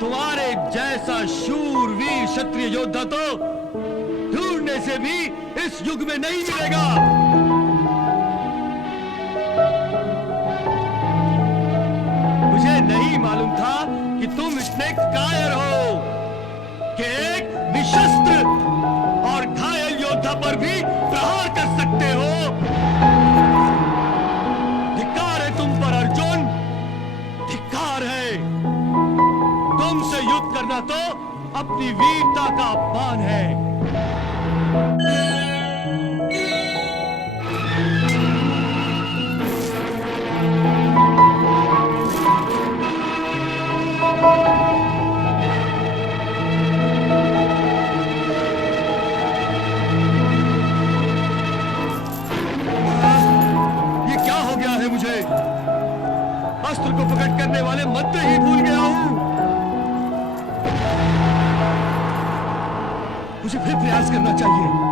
तुम्हारे जैसा शूरवीर क्षत्रिय योद्धा तो ढूंढने से भी इस युग में नहीं मिलेगा। मुझे नहीं मालूम था कि तुम इतने कायर हो कि एक निशस्त्र और घायल योद्धा पर भी प्रहार कर सकते हो। धिक्कार है तुम पर अर्जुन, धिक्कार है। तुमसे युद्ध करना तो अपनी वीरता का अपमान है। ये क्या हो गया है मुझे? अस्त्र को प्रकट करने वाले मंत्र ही भूल गया हूं। मुझे फिर प्रयास करना चाहिए।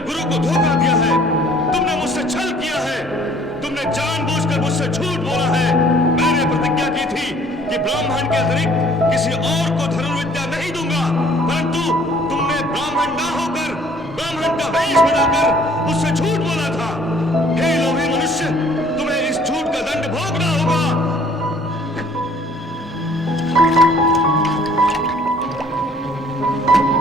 गुरु को धोखा दिया है, तुमने मुझसे छल किया है, तुमने जानबूझकर मुझसे झूठ बोला है। मैंने प्रतिज्ञा की थी कि ब्राह्मण के अतिरिक्त किसी और को धनुर्विद्या नहीं दूंगा, परंतु तुमने ब्राह्मण ना होकर ब्राह्मण का वेश बनाकर मुझसे झूठ बोला था। हे लोभी मनुष्य, तुम्हें इस झूठ का दंड भोगना होगा।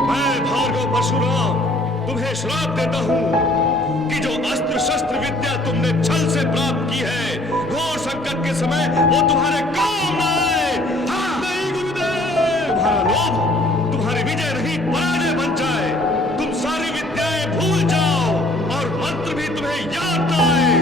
मैं भार्गव परशुराम तुम्हें श्राप देता हूं कि जो अस्त्र शस्त्र विद्या तुमने छल से प्राप्त की है, घोर संकट के समय वो तुम्हारे काम न आए। हाँ। नहीं गुरुदेव, तुम्हारा लोभ तुम्हारी विजय नहीं पराजय बन जाए। तुम सारी विद्याएं भूल जाओ और मंत्र भी तुम्हें याद न आए।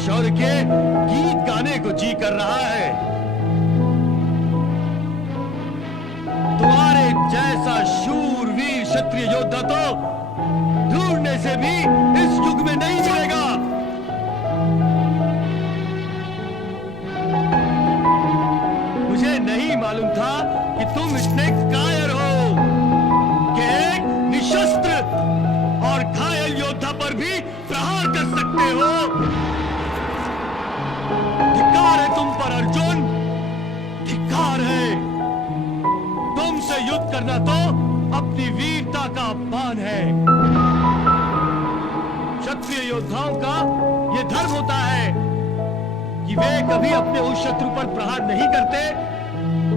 शौर्य के गीत गाने को जी कर रहा है। तुम्हारे जैसा शूरवीर क्षत्रिय योद्धा तो ढूंढने से भी इस युग में नहीं मिलेगा। मुझे नहीं मालूम था कि तुम इतने कायर हो कि एक निशस्त्र और घायल योद्धा पर भी प्रहार कर सकते हो। धिक्कार है तुम पर अर्जुन, धिक्कार है। तुमसे युद्ध करना तो अपनी वीरता का अपमान है। क्षत्रिय योद्धाओं का यह धर्म होता है कि वे कभी अपने उस शत्रु पर प्रहार नहीं करते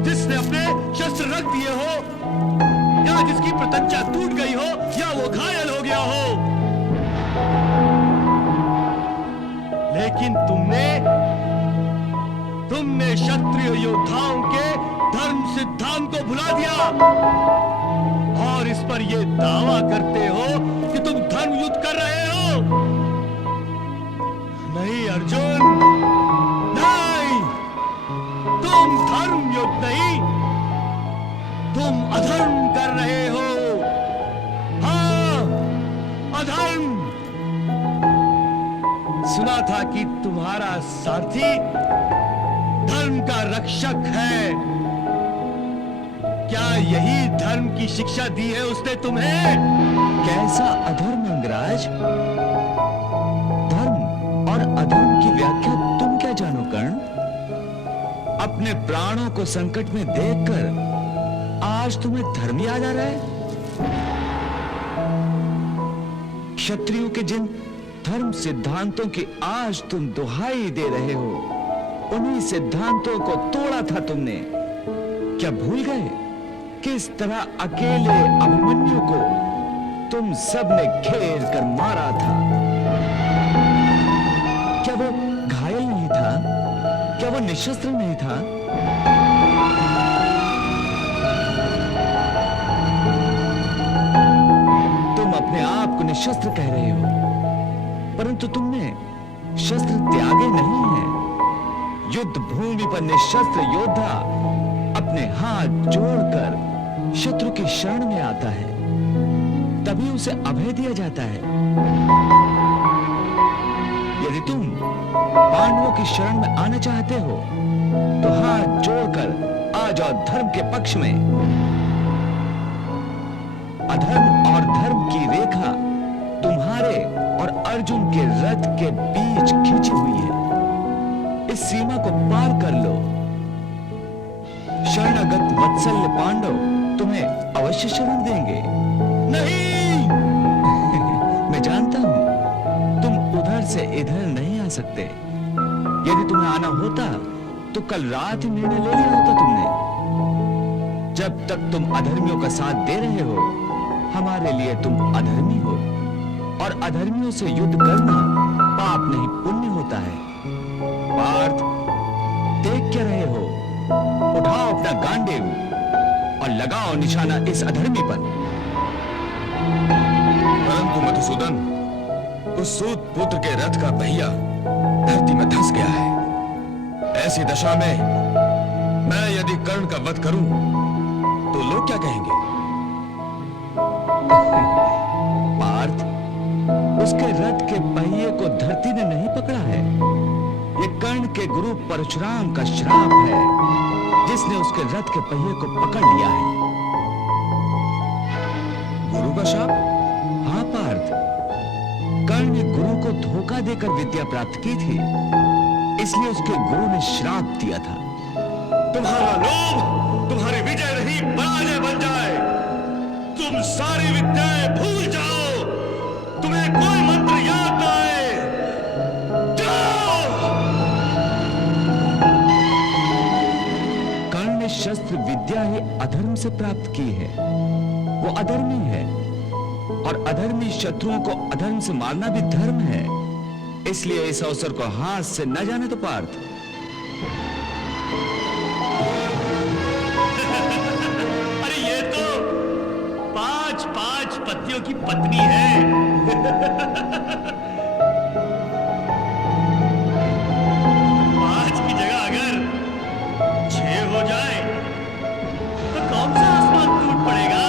जिसने अपने शस्त्र रख दिए हो, या जिसकी प्रत्यंचा टूट गई हो, या वो घायल हो गया हो। लेकिन तुमने क्षत्रिय योद्धाओं के धर्म सिद्धांत को भुला दिया और इस पर यह दावा करते हो कि तुम धर्म युद्ध कर रहे हो। नहीं अर्जुन, नहीं, तुम धर्म युद्ध नहीं, तुम अधर्म कर रहे हो। हाँ, अधर्म! सुना था कि तुम्हारा सारथी धर्म का रक्षक है। क्या यही धर्म की शिक्षा दी है उसने तुम्हें? कैसा अधर्म अंगराज? धर्म और अधर्म की व्याख्या तुम क्या जानो कर्ण? अपने प्राणों को संकट में देखकर आज तुम्हें धर्म याद आ रहा है? क्षत्रियों के जिन धर्म सिद्धांतों की आज तुम दुहाई दे रहे हो, उन्हीं सिद्धांतों को तोड़ा था तुमने। क्या भूल गए किस तरह अकेले अभिमन्यु को तुम सबने घेर कर मारा था? क्या वो घायल नहीं था? क्या वो निशस्त्र नहीं था? तुम अपने आप को निशस्त्र कह रहे हो, परंतु तुमने शस्त्र त्यागे नहीं है। युद्ध भूमि पर निशस्त्र योद्धा अपने हाथ जोड़कर शत्रु की शरण में आता है, तभी उसे अभय दिया जाता है। यदि तुम पांडवों की शरण में आना चाहते हो तो हाथ जोड़कर आ जाओ धर्म के पक्ष में। अधर्म और धर्म की रेखा तुम्हारे और अर्जुन के रथ के बीच खींची हुई है। इस सीमा को पार कर लो। शरणागत वत्सल्य पांडव तुम्हें अवश्य शरण देंगे। नहीं! मैं जानता हूं तुम उधर से इधर नहीं आ सकते। यदि तुम्हें आना होता तो कल रात ही निर्णय ले लिया होता तुमने। जब तक तुम अधर्मियों का साथ दे रहे हो, हमारे लिए तुम अधर्मी हो, और अधर्मियों से युद्ध करना पाप नहीं पुण्य होता है। पार्थ, देख क्या रहे हो? उठाओ अपना गांडीव और लगाओ निशाना इस अधर्मी पर। परंतु मधुसूदन, उस सूत पुत्र के रथ का पहिया धरती में धंस गया है। ऐसी दशा में मैं यदि कर्ण का वध करूं तो लोग क्या कहेंगे? पार्थ, उसके रथ के पहिए को धरती ने नहीं पकड़ा है। ये कर्ण के गुरु परशुराम का श्राप है, जिसने उसके रथ के पहिए को पकड़ लिया है। गुरु का शाप? हाँ पार्थ, कर्ण ने गुरु को धोखा देकर विद्या प्राप्त की थी, इसलिए उसके गुरु ने श्राप दिया था। तुम्हारा लोभ तुम्हारी विजय नहीं पराजय बन जाए। तुम सारी विद्याएं भूल जाओ, तुम्हें कोई मंत्र याद ना आए। जाओ! कर्ण ने शस्त्र विद्या ही अधर्म से प्राप्त की है। वो अधर्मी है, और अधर्मी शत्रुओं को अधर्म से मारना भी धर्म है। इसलिए इस अवसर को हाथ से न जाने तो पार्थ। अरे ये तो 5 पतियों की पत्नी है। पांच की जगह अगर 6 हो जाए तो कौन सा आसमान टूट पड़ेगा?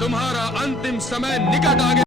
तुम्हारा अंतिम समय निकट आ गया।